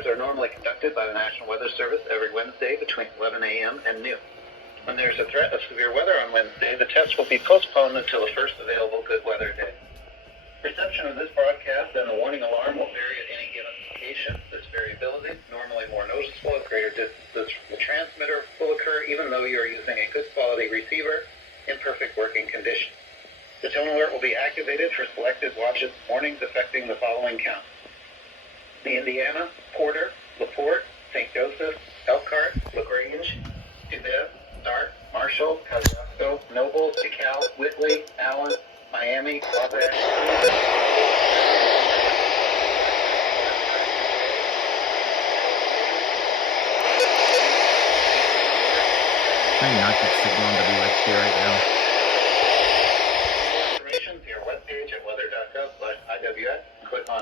hours are normally conducted by the National Weather Service every Wednesday between 11 a.m. and noon. When there's a threat of severe weather on Wednesday, the test will be postponed until the first available good weather day. Reception of this broadcast and the warning alarm will vary at any given location. This variability, normally more noticeable at greater distances from the transmitter, will occur even though you are using a good quality receiver in perfect working condition. The tone alert will be activated for selected watches warnings affecting the following counts: the Indiana, Porter, LaPorte, St. Joseph, Elkhart, LaGrange, Tibet, Stark, Marshall, Kosciuszko, Noble, DeKalb, Whitley, Allen, Miami, Wabash, Trying not to signal on WXD right now. More information to your webpage at weather.gov/IWX. Click on